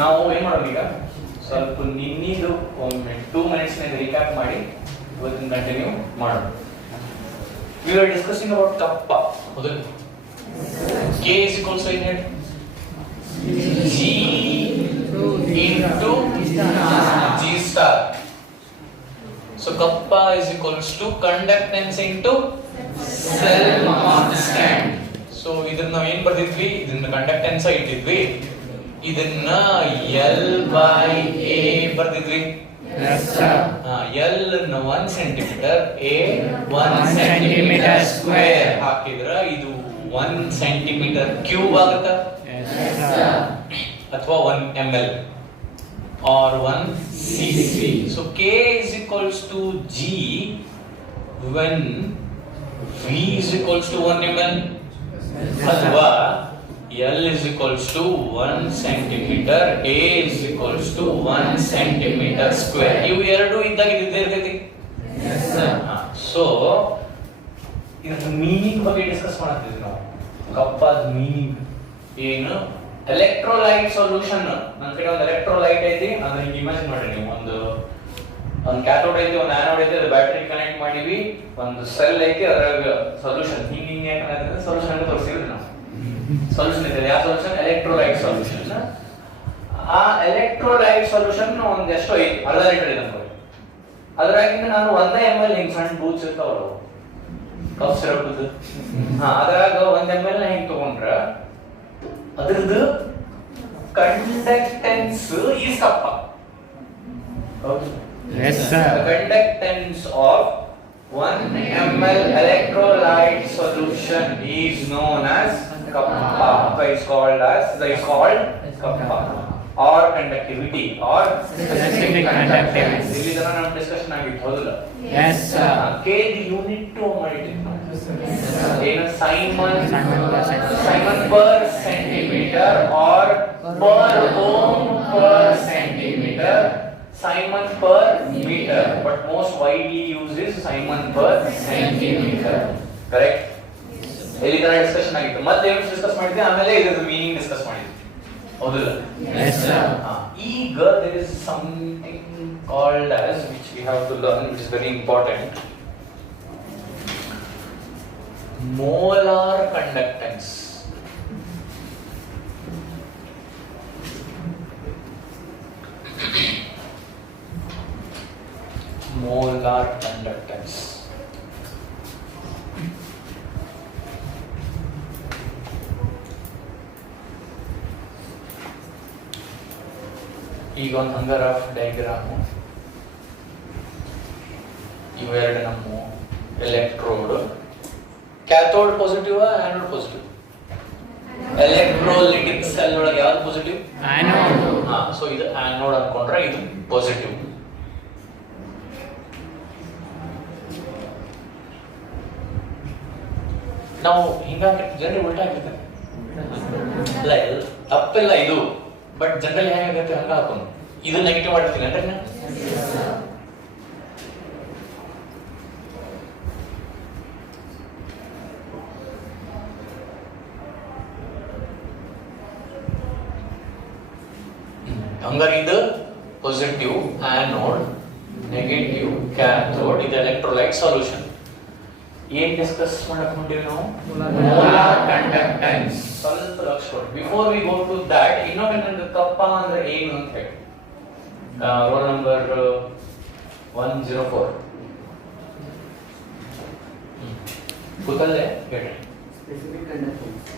ನಾವು ಏನ್ ಮಾಡೋದು ಈಗ ಸ್ವಲ್ಪ ನಿನ್ನಿದು ಒಮ್ಮೆ 2 minutes ರೀಕ್ಯಾಪ್ ಮಾಡಿ ಇವತ್ತಿನ ಕಂಟಿನ್ಯೂ ಮಾಡೋಣ. We were discussing about kappa. K is equals to G into G star. So kappa is equals to conductance into cell constant. So ಇದನ್ನ ನಾವು ಏನು ಬರ್ದಿದ್ವಿ, ಇದನ್ನ ಕಂಡಕ್ಟೆನ್ಸ್ ಇಟ್ಟಿದ್ವಿ, ಇದನ್ನ L by A ಬರ್ದಿದ್ವಿ. Yes sir. L ನ 1 centimetre, A 1 centimetre square ಹಾಕಿದ್ರ ಇದು 1 centimetre cube ಆಗುತ್ತಾ? Yes sir. ಅಥವಾ 1 ml or 1 cc. So K is equals to G when V is equals to 1 ml ಅಥವಾ L is equals to 1 centimeter, A is equals to 1 centimeter square. ಇವು ಎರಡು ಇದ್ದಾಗ ಇದ್ದೇ ಇರ್ತೈತಿ. Yes sir. ಸೊ ಇದರ meaning ಬಗ್ಗೆ discuss ಮಾಡ್ತಿದ್ವಿ ನಾವು. ಕಪ್ಪಾದ ಮೀನಿಂಗ್ ಏನು? Electrolyte solution. ನನ್ನ ಕಡೆ ಒಂದು ಎಲೆಕ್ಟ್ರೋಲೈಟ್ ಐತಿ, ಅದನ್ನ ಹಿಂಗೆ ಇಮ್ಯಾಜಿನ್ ಮಾಡಿ ನೀವು. ಒಂದು ಕ್ಯಾಥೋಡ್ ಐತಿ, ಒಂದು ಆನೋಡ್ ಐತಿ, ಅದು ಬ್ಯಾಟರಿ ಕನೆಕ್ಟ್ ಮಾಡಿವಿ, ಒಂದು ಸೆಲ್ ಐತಿ, ಅದ್ರಾಗ ಸೊಲ್ಯೂಷನ್ ಹಿಂಗೆ ಯಾಕಂದ್ರೆ ಸೊಲ್ಯೂಷನ್ ಅಂತ ತೋರಿಸಿದ್ವಿ ನಾವು. ಸೊಲ್ಯೂಷನ್ ಇದೆ. ಯಾವ ಸೊಲ್ಯೂಷನ್? Electrolyte solution. ಆ ಎಲೆಕ್ಟ್ರೋಲೈಟ್ ಸೊಲ್ಯೂಷನ್ ಒಂದು ಎಷ್ಟು ಐತಿ, ಅರ್ಧ ಲೀಟರ್ ಇದೆ ಅನ್ಕೊಳ್ಳಿ. ಅದ್ರಾಗಿಂದ ನಾನು 1 ml ಹಿಂಗೆ ಸಣ್ಣ ಬೂಚ್ ಇರ್ತಾವಲ್ಲ ಕಫ್ ಸಿರಪ್, ಅದ್ರಾಗ 1 ml ಹಿಂಗೆ ತಗೊಂಡ್ರ ಅದ್ರದ್ದು ಕಂಡಕ್ಟೆನ್ಸ್ ಈಸ್ ಕಪ್ಪ. Yes sir. The conductance of 1 ml electrolyte solution is known as kappa. Is called kappa or conductivity or Specific conductivity. ಇಲ್ಲಿ ತರ ನಮ್ಮ ಡಿಸ್ಕಷನ್ ಆಗಿತ್ತು, ಹೌದಲ್ಲ? Yes sir. K the unit two ಮಾಡಿದ್ವಿ. ಏನು? Simon per centimeter or per ohm per centimeter. Simon per meter, but most widely used is Simon per centimeter. Correct? ಇಲ್ಲಿ ತರ discussion ಆಗಿತ್ತು. ಮತ್ತೆ ಏನು ಡಿಸ್ಕಸ್ ಮಾಡಿದ್ವಿ, ಆಮೇಲೆ ಇದರ ಮೀನಿಂಗ್ ಡಿಸ್ಕಸ್ ಮಾಡಿದ್ವಿ, ಹೌದಲ್ಲ? Yes sir. ಈಗ there is something called as, which we have to learn, which is very important, molar conductance. Molar conductance. ಈಗ ಒಂದು ಹಂಗರ್ ಆಫ್ ಡಯಾಗ್ರಾಮು. ಇವೆರಡು ನಮ್ಮ electrode. Cathode positive, anode positive. Electrolytic cell ಒಳಗೆ ಯಾವ್ದು positive? Anode. So ಇದು anode ಅನ್ಕೊಂಡ್ರೆ ಇದು positive. ನಾವು ಹಿಂಗಾಗಿ ಜನರಲ್ ಉಲ್ಟಾ ಹಾಕಿರ್ತಾರೆ ಅಲ್ಲ, ತಪ್ಪಿಲ್ಲ ಇದು, ಬಟ್ ಜನರಲ್ ಹೇಗಾಗತ್ತೆ ಹಂಗ ಹಾಕೊಂಡು ಇದು ನೆಗೆಟಿವ್ ಮಾಡ್ತೀನಿ ಅಂದ್ರೆ ಹಂಗಾರೆ ಇದು ಪಾಸಿಟಿವ್ ಆನೋಡ್, ನೆಗೆಟಿವ್ ಕ್ಯಾಥೋಡ್, ಇದು ಎಲೆಕ್ಟ್ರೋಲೈಟ್ ಸೊಲ್ಯೂಷನ್. ಏನ್ ಡಿಸ್ಕಸ್ ಮಾಡಕ್ ಹೊಂಟಿವಿ ನಾವು? Molar conductance. ಸ್ವಲ್ಪ ಲಕ್ಷ ಕೊಡಿ. Before we go to that, ಇನ್ನೊಮ್ಮೆ ನಂದು ಕಪ್ಪ ಅಂದ್ರೆ ಏನು ಅಂತ ಹೇಳಿ. ರೋಲ್ ನಂಬರ್ 104 ಗೊತ್ತಲ್ಲೇ ಹೇಳಿ. Specific conductance.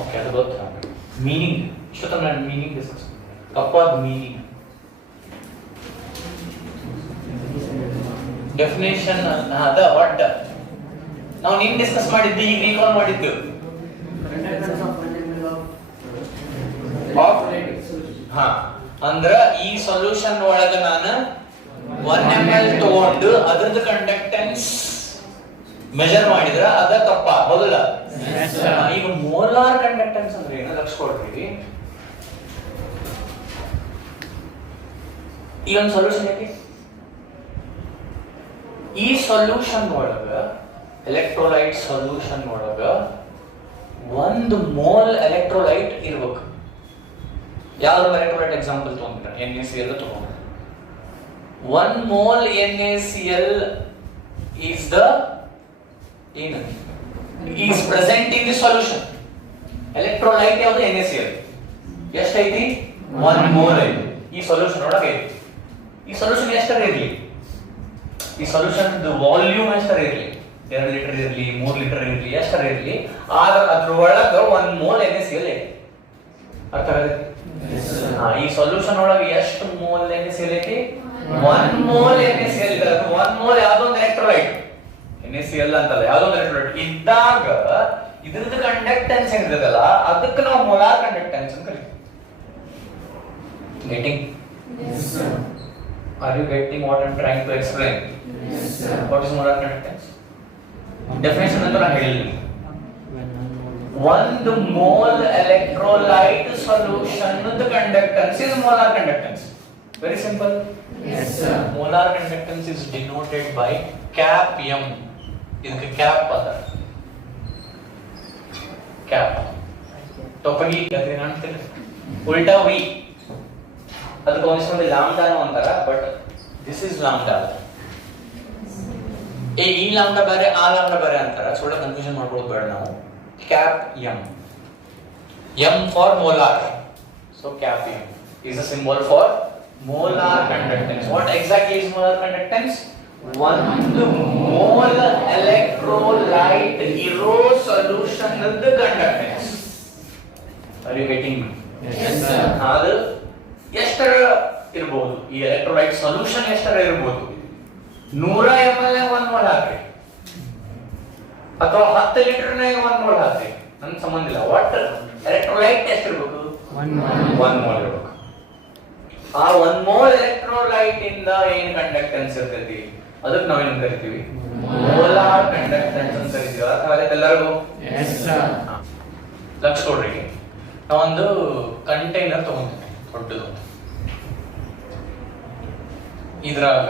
ಓಕೆ, ಅದು ಗೊತ್ತು ನಮ್ಗೆ. ಮೀನಿಂಗ್ ಇಷ್ಟೊತ್ತ ನಾನು ಮೀನಿಂಗ್ ಡಿಸ್ಕಸ್ ಕಪ್ಪದ ಮೀನಿಂಗ್ ಡೆಫಿನೇಷನ್ ಅದ ಒಟ್ಟ ನಾವು ನಿನ್ ಡಿಸ್ಕಸ್ ಮಾಡಿದ್ದು, ಈಗ ರೀಕಾಲ್ ಮಾಡಿದ್ದು. Conductance of 1 ml of electrolytic solution. ಹಾ, ಅಂದ್ರ ಈ ಸೊಲ್ಯೂಷನ್ ಒಳಗ ನಾನು 1 ml ತಗೊಂಡು ಅದ್ರದ್ದು ಕಂಡಕ್ಟೆನ್ಸ್ ಮೆಜರ್ ಮಾಡಿದ್ರ ಅದ ಕಪ್ಪ, ಹೌದಲ್ಲ? Yes sir. ಈಗ ಮೋಲಾರ್ ಕಂಡಕ್ಟೆನ್ಸ್ ಅಂದ್ರೆ ಏನು ಲಕ್ಷ ಕೊಡ್ತೀವಿ. ಈ ಒಂದು ಸೊಲ್ಯೂಷನ್ ಐತಿ, ಈ ಸೊಲ್ಯೂಷನ್ ಒಳಗ ಎಲೆಕ್ಟ್ರೋಲೈಟ್ ಸೊಲ್ಯೂಷನ್ ಒಳಗ 1 ಮೋಲ್ ಎಲೆಕ್ಟ್ರೋಲೈಟ್ ಇರ್ಬೇಕು. ಯಾವ್ದು ಎಲೆಕ್ಟ್ರೋಲೈಟ್ ಎಕ್ಸಾಂಪಲ್ ತಗೊಂಡ್ರೆ NaCl ತಗೊಂಡ್ರೆ 1 mole NaCl is the is present in the solution. Electrolyte ಯಾವುದು NaCl ಎಷ್ಟೈತಿ 1 mole ಐತಿ ಈ ಸೊಲ್ಯೂಷನ್ ಒಳಗೆ ಐತಿ. ಈ ಸೊಲ್ಯೂಷನ್ ಎಷ್ಟರ ಇರಲಿ, ಈ ಸೊಲ್ಯೂಷನ್ ವಾಲ್ಯೂಮ್ ಎಷ್ಟರ ಇರಲಿ, 2 ಲೀಟರ್ ಇರಲಿ 3 ಲೀಟರ್ ಇರಲಿ ಎಷ್ಟರ ಇರಲಿ, ಆಗ ಅದ್ರೊಳಗ 1 mole NaCl ಐತಿ. ಅರ್ಥ ಆಗೈತಿ? ಈ ಸೊಲ್ಯೂಷನ್ ಒಳಗೆ ಎಷ್ಟು ಮೋಲ್ NaCl ಐತಿ? 1 mole NaCl ಇದೆ. 1 mole ಯಾವ್ದೊಂದು ಎಲೆಕ್ಟ್ರೋಲೈಟ್ NaCl ಅಂತಲ್ಲ, ಯಾವ್ದೊಂದು ಎಲೆಕ್ಟ್ರೋಲೈಟ್ ಇದ್ದಾಗ ಇದ್ರದ್ದು ಕಂಡಕ್ಟೆನ್ಸ್ ಏನಿದೆಯಲ್ಲ ಅದಕ್ಕೆ ನಾವು ಮೋಲಾರ್ ಕಂಡಕ್ಟೆನ್ಸ್ ಅಂತ ಕರಿತೀವಿ. Getting? Yes, sir. Are you getting what I'm trying to explain? Yes, sir. What is molar conductance? Definition ಅಂತ ನಾನು ಹೇಳಿಲ್ಲ. 1 mole electrolyte solution the conductance is molar conductance. Very simple. Yes, sir. Molar conductance is denoted by cap m. ಇದಕ್ಕೆ cap ಅದ, cap ಟೋಪಗಿ Gadri ಕಾಣ್ತಿಲ್ಲ, ಉಲ್ಟಾ V ಅದಕ್ಕೆ ಒಂದ್ಸಲ ಲಾಂಬ್ಡಾನು ಅಂತಾರ, ಬಟ್ ದಿಸ್ ಇಸ್ ಲಾಂಬ್ಡಾ. ಈ ಲಾಂಬ್ಡಾ ಬೇರೆ ಆ ಲಾಂಬ್ಡಾ ಬೇರೆ ಅಂತಾರ, ಸುಳ್ಳ ಕನ್ಫ್ಯೂಷನ್ ಮಾಡ್ಕೊಳ್ಳೋದು ಬೇಡ ನಾವು. Cap M, M for molar, so cap M is a symbol for molar conductance. What exactly is molar conductance? 1 mole electrolyte hero solution of the conductance. Are you getting me? Yes, sir. ಅದು ಎಷ್ಟರ ಇರಬಹುದು, ಈ electrolyte solution ಎಷ್ಟರ ಇರಬಹುದು? 100 ml 1 mole ಹಾಕ್ರಿ ಅಥವಾ 10 litre 1 mole ಹಾಕ್ರಿ, ನನ್ನ ಸಂಬಂಧ ಇಲ್ಲ. ವಾಟ್ ಎಲೆಕ್ಟ್ರೋಲೈಟ್ ಎಷ್ಟಿರಬೇಕು? 1 mole. 1 mole ಇರಬೇಕು. ಆ 1 mole ಎಲೆಕ್ಟ್ರೋಲೈಟ್ ಇಂದ ಏನು ಕಂಡಕ್ಟೆನ್ಸ್ ಇರ್ತೈತಿ ಅದಕ್ಕೆ ನಾವೇನು ಕರಿತೀವಿ? ಮೋಲಾರ್ ಕಂಡಕ್ಟೆನ್ಸ್ ಅಂತ ಕರಿತೀವಿ. ಅರ್ಥ ಆಗೈತೆ ಎಲ್ಲರಿಗೂ? Yes, sir. ಲಕ್ಷ ಕೊಡ್ರಿ, ನಾವೊಂದು ಕಂಟೈನರ್ ತಗೊಂಡಿದ್ವಿ ದೊಡ್ಡದು, ಇದ್ರಾಗ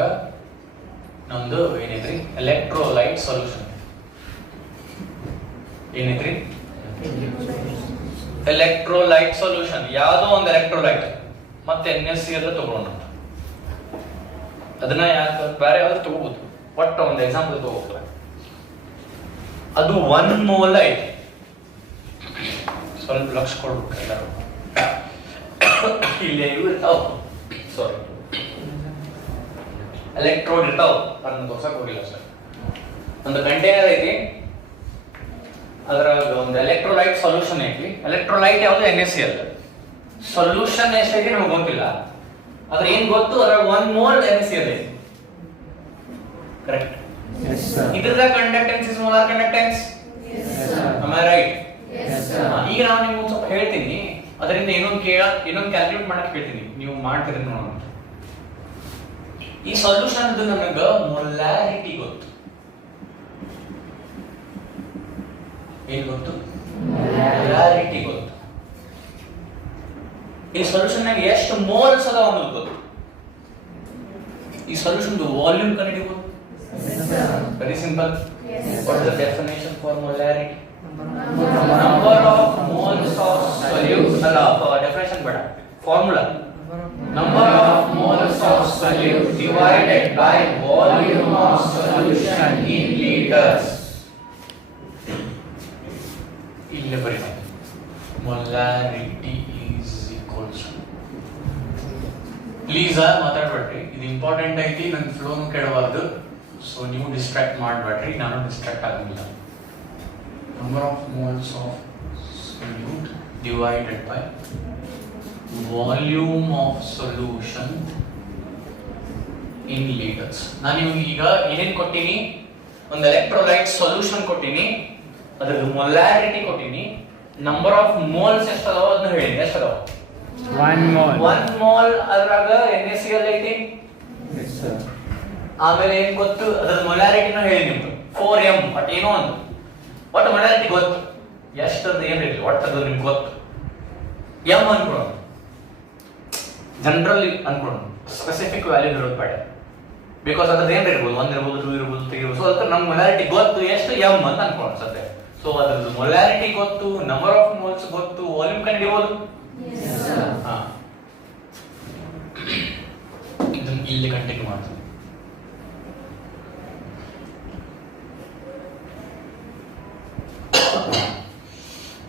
ನಮ್ದು ಏನೈತ್ರಿ ಎಲೆಕ್ಟ್ರೋಲೈಟ್ ಸೊಲ್ಯೂಷನ್. ಏನೈತ್ರಿ ಎಲೆಕ್ಟ್ರೋಲೈಟ್ ಸೊಲ್ಯೂಷನ್, ಯಾವ್ದೋ ಒಂದು ಎಲೆಕ್ಟ್ರೋಲೈಟ್ ಮತ್ತೆ NaCl ತಗೊಳ್ಳೋಣ. ಅದನ್ನ ಯಾಕೆ ಬೇರೆ ಯಾವ್ದು ತಗೋಬಹುದು, ಒಟ್ಟು ಒಂದು ಎಕ್ಸಾಂಪಲ್ ತಗೋಬಹುದು. ಅದು 1 mole ಐತಿ, ಸ್ವಲ್ಪ ಲಕ್ಷ ಕೊಡ್ಬೇಕು ಎಲ್ಲರೂ. ಇಲ್ಲೇ ಇವು ಇರ್ತಾವ, ಸಾರಿ ಎಲೆಕ್ಟ್ರೋಡ್ ಇರ್ತಾವ, ಅದನ್ನ ತೋರ್ಸಕ್ ಹೋಗಿಲ್ಲ ಸರ್. ಒಂದು ಕಂಟೈನರ್ ಐತಿ, ಅದ್ರಾಗ ಒಂದು ಎಲೆಕ್ಟ್ರೋಲೈಟ್ ಸೊಲ್ಯೂಷನ್ ಐತಿ. ಎಲೆಕ್ಟ್ರೋಲೈಟ್ ಯಾವುದು? NaCl. ಸೊಲ್ಯೂಷನ್ ಎಷ್ಟೈತಿ ನಮ್ಗೆ ಗೊತ್ತಿಲ್ಲ, ಆದ್ರೆ ಏನ್ ಗೊತ್ತು, ಅದ್ರಾಗ 1 mole NaCl ಐತಿ. ಕರೆಕ್ಟ್? Yes, sir. ಇದ್ರದ conductance is molar conductance. Yes, sir. Am I right? Yes, sir. ಈಗ ನಾನು ನಿಮ್ಗೆ ಸ್ವಲ್ಪ ಹೇಳ್ತೀನಿ, ಅದರಿಂದ ಇನ್ನೊಂದು ಕ್ಯಾಲ್ಕುಲೇಟ್ ಮಾಡಕ್ ಹೇಳ್ತೀನಿ, ನೀವು ಮಾಡ್ತೀರಿ ನೋಡೋಣ. ಈ ಸೊಲ್ಯೂಷನ್ ನನಗ ಮೊಲಾರಿಟಿ ಗೊತ್ತು. ಏನ್ ಗೊತ್ತು? ಮೊಲಾರಿಟಿ ಗೊತ್ತು. ಈ ಸೊಲ್ಯೂಷನ್ ನಾಗ ಎಷ್ಟು ಮೋಲ್ಸ್ ಅದಾವ ಅನ್ನೋದು ಗೊತ್ತು. ಈ ಸೊಲ್ಯೂಷನ್ ವಾಲ್ಯೂಮ್ ಕಂಡು ಗೊತ್ತು. Very simple. Yes, What is the definition for molarity? Number of moles of solute. Definition bada. Formula. Number of moles of solute divided by volume of solution in liters. ಇಲ್ಲಿ ಬರೀ molarity is equals to. Please ಮಾತಾಡ್ಬೇಡ್ರಿ, ಇದು important ಐತಿ, ನನ್ನ ಫ್ಲೋನು ಕೆಡಬಾರ್ದು. So ನೀವು distract ಮಾಡಬೇಡ್ರಿ, ನಾನು distract ಆಗಂಗಿಲ್ಲ. Number of moles of solute divided by volume of solution in litres. ನಾನು ನಿಮ್ಗೆ ಈಗ ಏನೇನು ಕೊಟ್ಟಿನಿ? ಒಂದು ಎಲೆಕ್ಟ್ರೋಲೈಟ್ ಸೊಲ್ಯೂಷನ್ ಕೊಟ್ಟಿನಿ, ಅದ್ರದ್ದು ಮೊಲಾರಿಟಿ ಕೊಟ್ಟಿನಿ, ನಂಬರ್ ಆಫ್ ಮೋಲ್ಸ್ ಎಷ್ಟು ಅದಾವ ಅದನ್ನ ಹೇಳಿ. ಎಷ್ಟು ಅದಾವ? 1 mole. 1 mole ಅದ್ರಾಗ NaCl ಐತಿ. Yes, sir. ಆಮೇಲೆ ಏನ್ ಗೊತ್ತು, ಅದ್ರ ಮೊಲಾರಿಟಿನ ಹೇಳಿ ನಿಮ್ಗೆ 4m. ಬಟ್ ಏನೋ ಒಂದು ಒಟ್ಟು ಮೊಲಾರಿಟಿ ಗೊತ್ತು, ಎಷ್ಟದ ಏನ್ ಇರಲಿ ಒಟ್ಟು ಅದು ನಿಮ್ಗೆ ಗೊತ್ತು. m ಅನ್ಕೊಳ್ಳೋಣ, ಜನರಲ್ ಅನ್ಕೊಳ್ಳೋಣ, ಸ್ಪೆಸಿಫಿಕ್ ವ್ಯಾಲ್ಯೂ ಇರೋದು ಬೇಡ. ಬಿಕಾಸ್ ಅದ್ರದ್ದು ಏನ್ ಇರ್ಬೋದು, 1 ಇರ್ಬೋದು, 2 ಇರ್ಬೋದು, 3 ಇರ್ಬೋದು. ಸೊ ಅದಕ್ಕೆ ನಮ್ಮ ಮೊಲಾರಿಟಿ ಗೊತ್ತು ಎಷ್ಟು, m ಅಂತ ಅನ್ಕೊಳ್ಳೋಣ ಸದ್ಯ. ಸೊ ಅದ್ರದ್ದು ಮೊಲಾರಿಟಿ ಗೊತ್ತು, ನಂಬರ್ ಆಫ್ ಮೋಲ್ಸ್ ಗೊತ್ತು, ವಾಲ್ಯೂಮ್ ಕಂಡು ಹಿಡಿಬೋದು. Yes, sir. ಹಾ ಇಲ್ಲಿ ಕಂಟಿನ್ಯೂ ಮಾಡ್ತೀವಿ.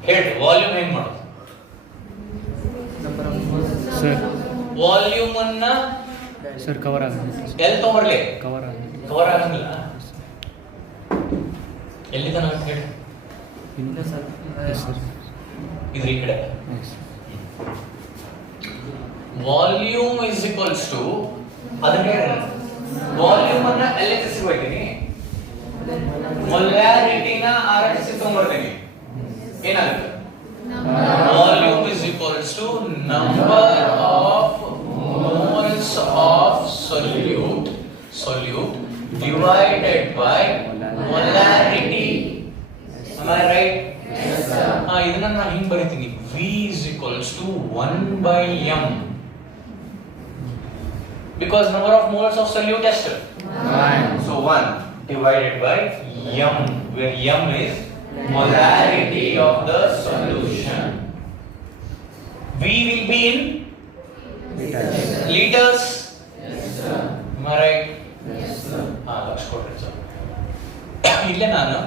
ಹೇಳಿ ವಾಲ್ಯೂಮ್ ಹೆಂಗ್ ಮಾಡೋದು? Number of moles. Sir volume ಅನ್ನ ಸರ್ ಕವರ್ ಆಗುತ್ತೆ ಎಲ್ಲಿ ತಗೊಂಡ್ಬರ್ಲಿ? ಕವರ್ ಆಗುತ್ತೆ ಕವರ್ ಆಗಂಗಿಲ್ಲ. ಎಲ್ಲಿ ತನಕ ಅಂತ ಹೇಳಿ? ಇಲ್ಲ ಸರ್. ಎಸ್ ಸರ್ ಇದ್ರ ಈ ಕಡೆ as volume is equals to ಅದನ್ನ ವಾಲ್ಯೂಮ್ ಅನ್ನ LHS ಹೋಗ್ತೀನಿ, ಮೊಲಾರಿಟಿನ RHS ತಗೊಂಡ್ಬರ್ತೀನಿ. ಏನಾಗುತ್ತೆ? Volume is equals to number of moles of solute divided by molarity. Am I right? Yes sir. ಇದನ್ನ ನಾನು ಹಿಂಗ್ ಬರೀತೀನಿ, V is equals to 1 by m, because number of moles of solute ಎಷ್ಟು? 1 So 1 divided by m, where m is molarity of the solution. V will be in liters. Yes sir. Am I right? Yes sir. Lakh ಕೊಡ್ರಿ sir. ಇಲ್ಲೇ ನಾನು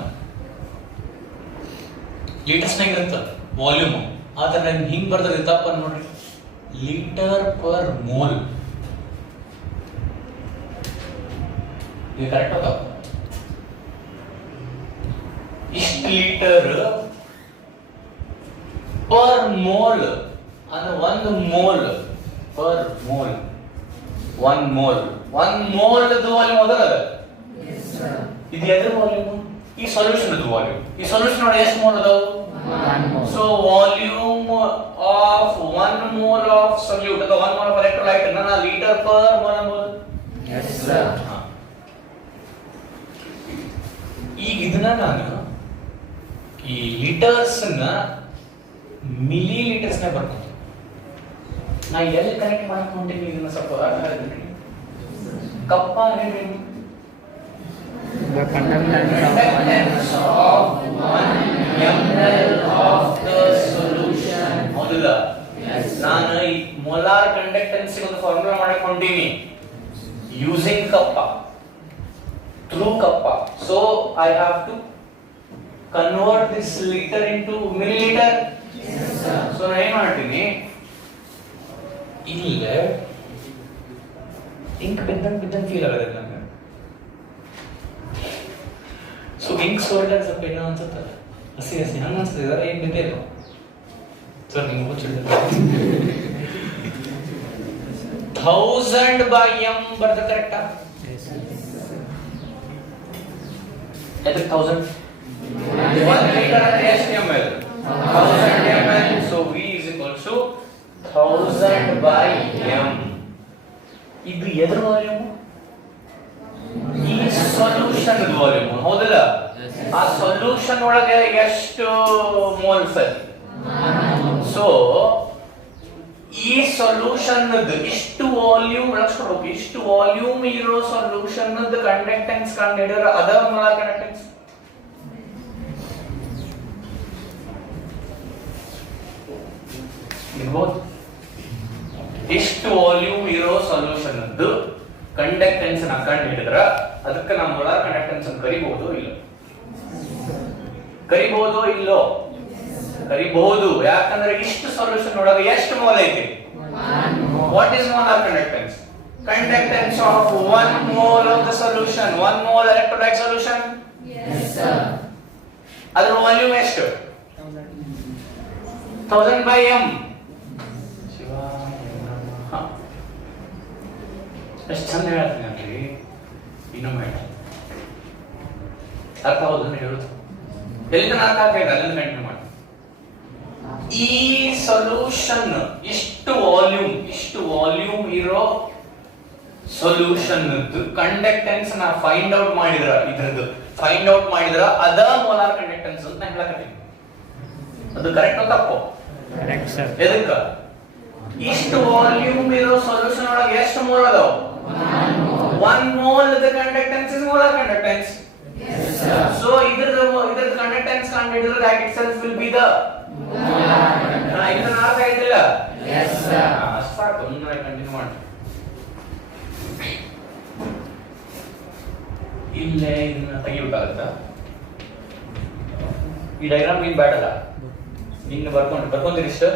ಲೀಟರ್ಸ್ನಾಗ ಇರುತ್ತೆ volume, ಆದ್ರೆ ನಾನು ಹಿಂಗೆ ಬರ್ದ್ರೆ ತಪ್ಪ ನೋಡ್ರಿ, ಲೀಟರ್ ಪರ್ ಮೋಲ್. ಇದು ಕರೆಕ್ಟ್ ಹೋಗ? ಇಷ್ಟು ಲೀಟರ್ ಪರ್ ಮೋಲ್ ಅಂದ್ರೆ ಒಂದು mole per mole, one mole volume ಅದರ. Yes sir. ಇದು ಎದ್ರ ವಾಲ್ಯೂಮ್? ಈ ಸೊಲ್ಯೂಷನ್ ಅದು ವಾಲ್ಯೂಮ್. ಈ ಸೊಲ್ಯೂಷನ್ ನೋಡಿ ಎಷ್ಟು ಮೋಲ್ ಅದಾವು? 1 mole. So volume of 1 mole of solute ಅಥವಾ 1 mole ಆಫ್ ಎಲೆಕ್ಟ್ರೋಲೈಟ್ ಅನ್ನ ಲೀಟರ್ ಪರ್ ಮೋಲ್ ಅನ್ಬೋದು. ಎಸ್ ಸರ್ ಈಗ ಇದನ್ನ ನಾನು ಈ ಲೀಟರ್ಸ್ ನ ಮಿಲಿ ಲೀಟರ್ಸ್ ನ ಬರ್ಕೊಂಡು ನಾ ಎಲ್ಲಿ ಕನೆಕ್ಟ್ ಮಾಡಕ್ ಹೊಂಟೀನಿ ಇದನ್ನ ಸ್ವಲ್ಪ ಹೇಳ್ತೀನಿ. ಕಪ್ಪ ಹೇಳಿ the contaminant conductance of 1 ml of the solution. ಹೌದಲ್ಲ? ನಾನು ಈ ಮೊಲಾರ್ ಕಂಡಕ್ಟೆನ್ಸ್ ಒಂದು ಫಾರ್ಮುಲಾ ಮಾಡಕ್ ಹೊಂಟೀನಿ using kappa through kappa. So I have to convert this litre into millilitre. So ನಾನು ಏನ್ ಮಾಡ್ತೀನಿ, ಇಲ್ಲೇ ಇಂಕ್ ಬಿದ್ದಂಗೆ ಫೀಲ್ ಆಗತ್ತೆ ನನಗೆ. ಸೊ ಇಂಕ್ ಸೋಲ್ಡರ್ ಸ್ವಲ್ಪ ಏನೋ ಅನ್ಸುತ್ತಲ್ಲ, ಹಸಿ ಹಂಗೆ ಅನ್ಸ್ತದೆ. ಇದರ ಏನು ಬಿದ್ದಿಲ್ಲ ಸರ್, ನಿಮ್ಗೆ ಗೊತ್ತಿಲ್ಲ. 1000 by m ಬರ್ದ ಕರೆಕ್ಟಾ? ಎದಕ್ಕೆ 1000? 1 ಲೀಟರ್ ಅಂದ್ರೆ ಎಷ್ಟು ml? 1000 ml. So V is equals to 1000 by m. ಇದು ಎದ್ರ ವಾಲ್ಯೂಮ್? ಈ ಸೊಲ್ಯೂಷನ್ ವಾಲ್ಯೂಮ್. ಹೌದಲ್ಲ? ಆ ಸೊಲ್ಯೂಷನ್ ಒಳಗೆ ಎಷ್ಟು ಮೋಲ್ಸ್? ಸೊ ಈ ಸೊಲ್ಯೂಷನ್ ಇಷ್ಟು ವಾಲ್ಯೂಮ್ ಬಳಸ್ಕೊಡ್ಬೇಕು. ಇಷ್ಟು ವಾಲ್ಯೂಮ್ ಇರೋ ಸೊಲ್ಯೂಷನ್ ಕಂಡಕ್ಟೆನ್ಸ್ ಕಂಡುಹಿಡಿದ್ರೆ ಅದ ಮೊಲಾರ್ ಕಂಡಕ್ಟೆನ್ಸ್. ಇರ್ಬೋದು. ಇಷ್ಟು ವಾಲ್ಯೂಮ್ ಇರೋ ಸೊಲ್ಯೂಷನ್ ಕಂಡಕ್ಟೆನ್ಸ್ ನ ಕಂಡುಹಿಡಿದ್ರ ಅದಕ್ಕೆ ನಾವು ಮೊಲಾರ್ ಕಂಡಕ್ಟೆನ್ಸ್ ಅಂತ ಕರಿಬಹುದು ಇಲ್ಲ? ಕರಿಬಹುದು ಇಲ್ಲೋ? ಕರಿಬಹುದು. ಯಾಕಂದ್ರೆ ಇಷ್ಟು ಸೊಲ್ಯೂಷನ್ ಒಳಗೆ ಎಷ್ಟು ಮೋಲ್ ಐತಿ? What is molar conductance? Conductance of 1 mole of the solution, 1 mole electrolyte solution. Yes sir. ಅದರ ವಾಲ್ಯೂಮ್ ಎಷ್ಟು? 1000 by m. ಎಷ್ಟು ಚಂದ ಹೇಳ್ತೀನಿ ಅಲ್ರಿ. ಇನ್ನೊಮ್ಮೆ ಅರ್ಥ ಹೌದು ಹೇಳುದು ಎಲ್ಲಿ ತನಕ ಅರ್ಥ ಆಗ್ತಾ ಇದೆ ಅಲ್ಲಿಂದ ಕಂಟಿನ್ಯೂ ಮಾಡಿ. ಈ ಸೊಲ್ಯೂಷನ್ ಇಷ್ಟು ವಾಲ್ಯೂಮ್ ಇರೋ ಸೊಲ್ಯೂಷನ್ ಕಂಡಕ್ಟೆನ್ಸ್ ನಾ ಫೈಂಡ್ ಔಟ್ ಮಾಡಿದ್ರ ಅದ ಮೋಲಾರ್ ಕಂಡಕ್ಟೆನ್ಸ್ ಅಂತ ನಾ ಹೇಳಕತ್ತೀನಿ. ಅದು ಕರೆಕ್ಟ್ ತಪ್ಪು? Correct sir. ಎದಕ್ಕ? ಇಷ್ಟು ವಾಲ್ಯೂಮ್ ಇರೋ ಸೊಲ್ಯೂಷನ್ ಒಳಗೆ ಎಷ್ಟು ಮೋಲ್ ಅದಾವ? 1 mole the conductance is molar conductance. Yes sir. So either the conductance conductor that itself will be the Molar conductance. ಇದನ್ನ ಅರ್ಥ ಆಯ್ತಿಲ್ಲ? Yes sir. ಸಾಕು, ಮುಂದೆ ಕಂಟಿನ್ಯೂ ಮಾಡಿ. ಇಲ್ಲೇ ಇದನ್ನ ತೆಗಿಬೇಕಾಗತ್ತಾ? ಈ ಡೈಗ್ರಾಮ್ ನೀನ್ ಬೇಡಲ್ಲ, ನಿನ್ನ ಬರ್ಕೊಂತೀರಿ ಇಷ್ಟು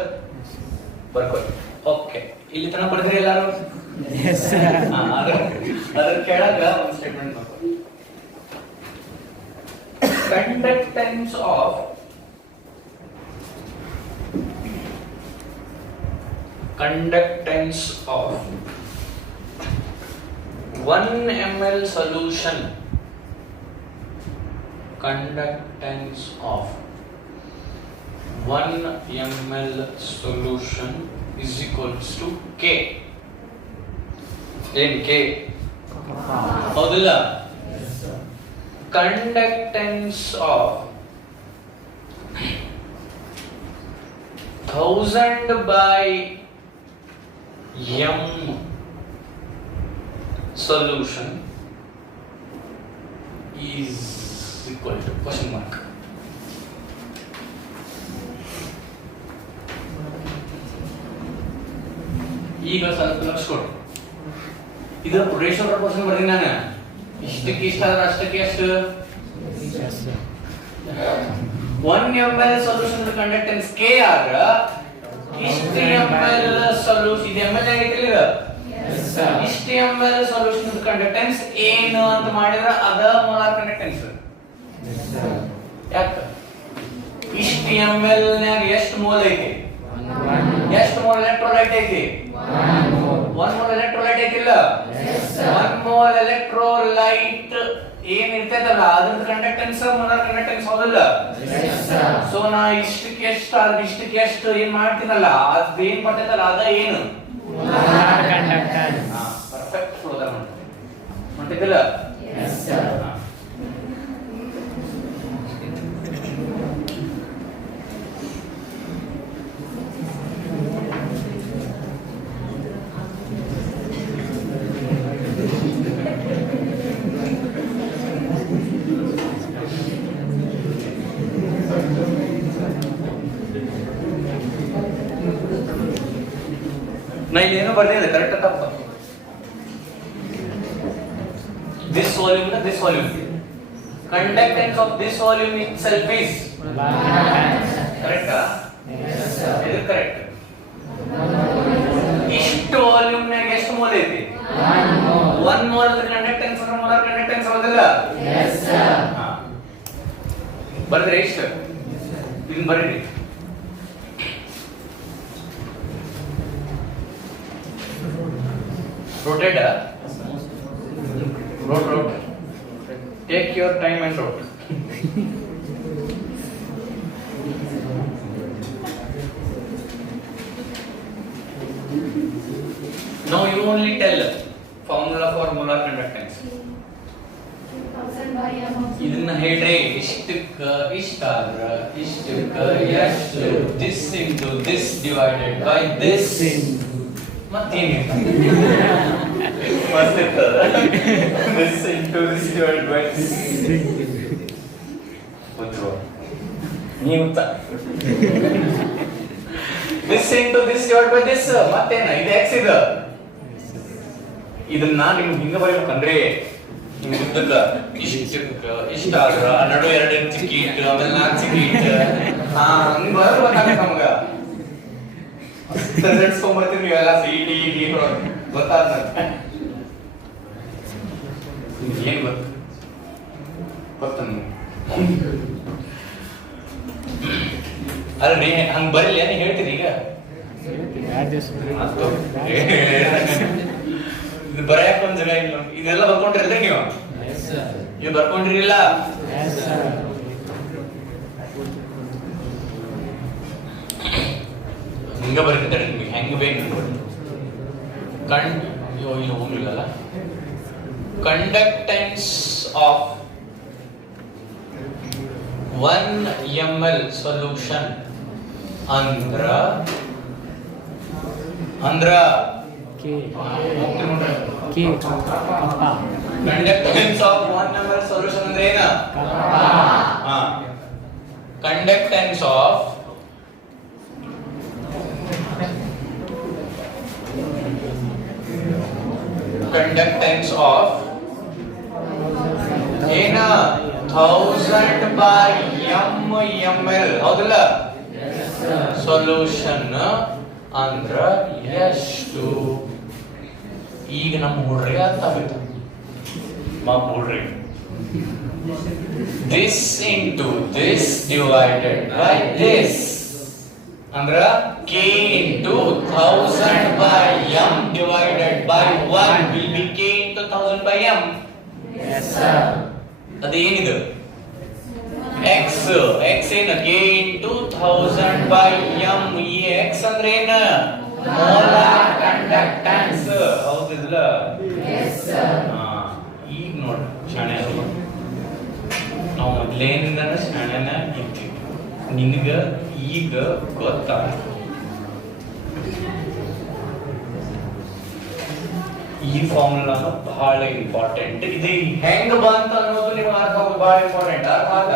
ಬರ್ಕೊಳ್ಳಿ. ಓಕೆ, ಇಲ್ಲಿ ತನಕ ಬರ್ತೀರಿ ಎಲ್ಲಾರು? Yes sir. ಅದ್ರ ಕೆಳಗ ಒಂದು ಸ್ಟೇಟ್ಮೆಂಟ್ ಮಾಡ್ಕೊಳ್ಳಿ. Conductance of one ml solution, conductance of 1 ml solution is equals to K. ಏನು K? ಹೌದಲ್ಲ? Conductance of 1000 by m solution is equal to question mark. ಈಗ ಸ್ವಲ್ಪ ಲಕ್ಷ ಕೊಡಿ. ಇದರ ರೇಷಿಯೋ ಪ್ರಪೋರ್ಷನ್ ಬರ್ತೀನಿ ನಾನು. ಇಷ್ಟಕ್ಕೆ ಇಷ್ಟ ಆದ್ರೆ ಅಷ್ಟಕ್ಕೆ ಎಷ್ಟು? Yes sir. 1 ml solution conductance K ಆದ್ರ ಇಷ್ಟು ml ಸೊಲ್ಯೂಷನ್ ಇದು ml ಆಗೈತಿಲ್ಲ ಇದು? Yes sir. ಇಷ್ಟು ml ಸೊಲ್ಯೂಷನ್ ಕಂಡಕ್ಟೆನ್ಸ್ ಏನು ಅಂತ ಮಾಡಿದ್ರ ಅದ ಮೋಲಾರ್ ಕಂಡಕ್ಟೆನ್ಸ್. Yes sir. ಯಾಕ? ಇಷ್ಟು ml ನ್ಯಾಗ ಎಷ್ಟು ಮೋಲ್ ಐತಿ? 1 ಎಷ್ಟು ಮೋಲ್ ಎಲೆಕ್ಟ್ರೋಲೈಟ್ ಐತಿ? 1 more. 1 ಮೋಲ್ ಎಲೆಕ್ಟ್ರೋಲೈಟ್ ಐತಿಲ್ಲ? Yes sir. 1 ಮೋಲ್ ಎಲೆಕ್ಟ್ರೋಲೈಟ್ ಏನ್ ಇರ್ತೈತಲ್ಲ ಅದ್ರ ಕಂಡಕ್ಟೆನ್ಸ್ ಮೋಲಾರ್ ಕಂಡಕ್ಟೆನ್ಸ್ ಹೌದಲ್ಲ? Yes sir. ಸೊ ನಾ ಇಷ್ಟಕ್ಕೆ ಎಷ್ಟು ಅದ್ರ ಇಷ್ಟಕ್ಕೆ ಎಷ್ಟು ಏನ್ ಮಾಡ್ತೀನಲ್ಲ ಅದೇನ್ ಬರ್ತೈತಲ್ಲ ಅದ ಏನು? Molar conductance. ಪರ್ಫೆಕ್ಟ್ ಫ್ಲೋ ಮಾಡ್ತಿದ್ದಿಲ್ಲ? Yes sir. ನಾ ಇಲ್ಲೇನೋ ಬರ್ದಿದೆ ಕರೆಕ್ಟ್ ತಪ್ಪ. This volume conductance of this volume itself is correct. Yes sir. ಇದು ಕರೆಕ್ಟ್. ಇಷ್ಟು ವಾಲ್ಯೂಮ್ ನಾಗ ಎಷ್ಟು ಮೋಲ್ ಐತಿ? 1 more. 1 ಮೋಲ್ ಕಂಡಕ್ಟೆನ್ಸ್ ಅಂದ್ರೆ ಮೋಲಾರ್ ಕಂಡಕ್ಟೆನ್ಸ್ ಹೌದಲ್ಲ? Yes sir. ಬರ್ದ್ರೆ ಎಷ್ಟು? ಇದನ್ನ ಬರೀರಿ. Rotate. Rote. Take your time and rote. Now you only tell formula for molar conductance. 1000 by m. ಇದನ್ನ ಹೇಳ್ರಿ ಇಷ್ಟಕ್ಕ ಇಷ್ಟಾದ್ರ ಇಷ್ಟಕ್ಕ ಎಷ್ಟು this into this divided by this ಮತ್ತೇನಿಲ್ಲ ಮತ್ತಿರ್ತದ this into this divided by this ಗೊತ್ತು ನೀವು this into this divided by this ಮತ್ತೇನ ಇದು x ಇದು ಇದನ್ನ ನಿಮ್ಗೆ ಹಿಂಗ ಬರೀಬೇಕಂದ್ರೆ ನಿಮ್ಗೆ ಉದ್ದಕ್ಕ ಇಷ್ಟಾದ್ರ ನಡು 2 ಇಂಚ್ ಕೀಟ್ ಆಮೇಲೆ 4 ಕೀಟ್ ಹಂಗ ಬರಬೇಕಾಗತ್ತೆ ನಮ್ಗ ತೊಗೊಂಬರ್ತೀವಿ ನೀವೆಲ್ಲ ಸಿಟಿ ಡಿ ಗೊತ್ತಾದ ಏನ್ ಗೊತ್ತ ಅಲ್ರಿ ಹಂಗ ಬರಲಿ ಏನ್ ಹೇಳ್ತೀರಿ ಈಗ ಇದು ಬರೆಯಕ್ ಒಂದ್ ಜಾಗ ಇಲ್ಲ. ಇದೆಲ್ಲ ಬರ್ಕೊಂಡ್ರಲ್ರಿ ನೀವು? Yes sir. ನೀವು ಬರ್ಕೊಂಡಿರಿಲ್ಲ? Yes sir. ಹಿಂಗ ಬರ್ತಿದ್ದಾರೆ ನಿಮಗೆ ಹೆಂಗ್ ಬೇಕು ನೋಡಿ. ಇಲ್ಲಿ ಹೋಗ್ಲಿಲ್ಲ. ಕಂಡಕ್ಟೆನ್ಸ್ ಆಫ್ 1 ml ಸೊಲ್ಯೂಷನ್ ಅಂದ್ರ K. Conductance K. Kappa. Of 1 ml solution ಅಂದ್ರೆ ಏನ? Kappa. Conductance of 1 conductance of ಏನ 1000 by ml ಹೌದಲ್ಲ ಸೊಲ್ಯೂಷನ್ ಅಂದ್ರ ಎಷ್ಟು ಈಗ ನಮ್ಮ ಹುಡ್ರಿಗೆ ಅರ್ಥ ಆಗುತ್ತೆ ಹುಡ್ರಿ this into this divided by this ಅಂದ್ರ k into 1000 by m divided by 1 will be k into 1000 by m. Yes, sir. ಅದೇನಿದು x x ಏನು k into 1000 by m ಈ x ಅಂದ್ರೆ ಏನು ಮೋಲಾರ್ ಕಂಡಕ್ಟೆನ್ಸ್ ಹೌದಿಲ್ಲ Yes, sir. ಈಗ ನೋಡಿ ಶಾಣೆ ನಾವು ಮೊದಲೇನಿಂದನೇ ಶಾಣೆನ ಇರ್ತೀವಿ ನಿನಗ ಈಗ ಗೊತ್ತಾಗ ಈ ಫಾರ್ಮುಲಾ ಬಹಳ ಇಂಪಾರ್ಟೆಂಟ್ ಇದು ಹೆಂಗ್ ಬಂತ ಅನ್ನೋದು ನಿಮ್ಗೆ ಅರ್ಥ ಆಗೋದು ಬಹಳ ಇಂಪಾರ್ಟೆಂಟ್ ಅರ್ಥ ಆಗ